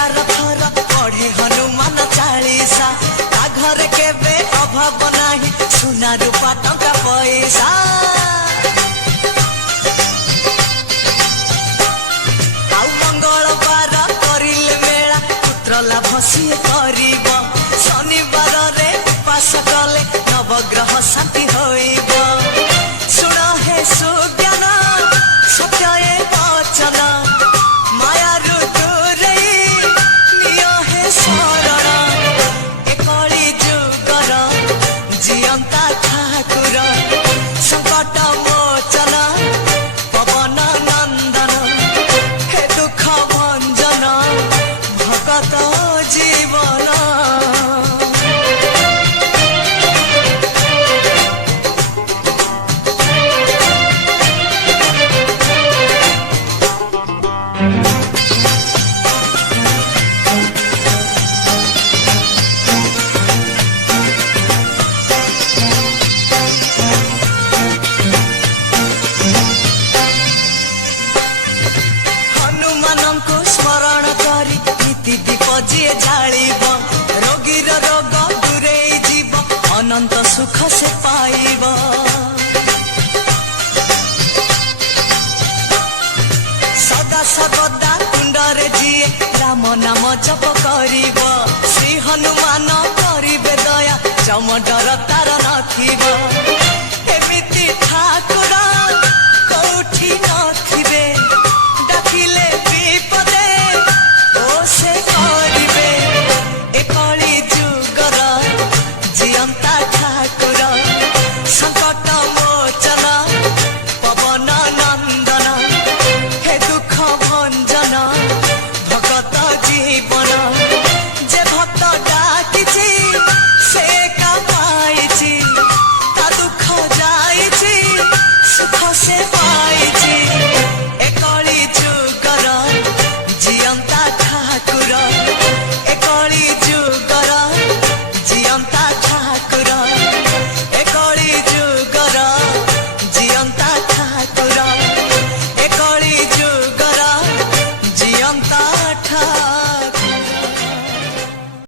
पढ़े हनुमान चालीसा ता घर केबे अभाव नाही सुना रूपा टंका पैसा आउ मंगलवार करिले मेला पुत्र लाभ सिए करिब शनिवार रे उपास कले नवग्रह शांति होइब सुन हे सुज्ञान सत्य ए वचन माया ऋतुरे निय हे शरण एकली जुगर जियंता ठाकुर संकट मोचन पवन नंदन हे दुख भंजन भगत जीवन स्मरण करी नीति दीप जी जालिब रोगीर रोग दूरे जीव अनंत सुख से पाइब सदा सर्वदा कुंडरे जीए राम नाम जप करिब श्री हनुमान करिबे दया जम डर तार नथिब एमिति ठाकुर कोठी नथिबे डाकिले विपदे ओ से करिबे एकली जुगर जियंता ठाकुर संकट मोचन पवन नंदन हे दुख भंजन भगत जीवन जे भक्त डाकिछि से का पाइछि ता दुख जाइछि सुख से पाइछि एकली जुगर जियंता ठाकुर एकली जुगर जियंता ठाकुर एकली जुगर जियंता ठाकुर एकली जुगर जियंता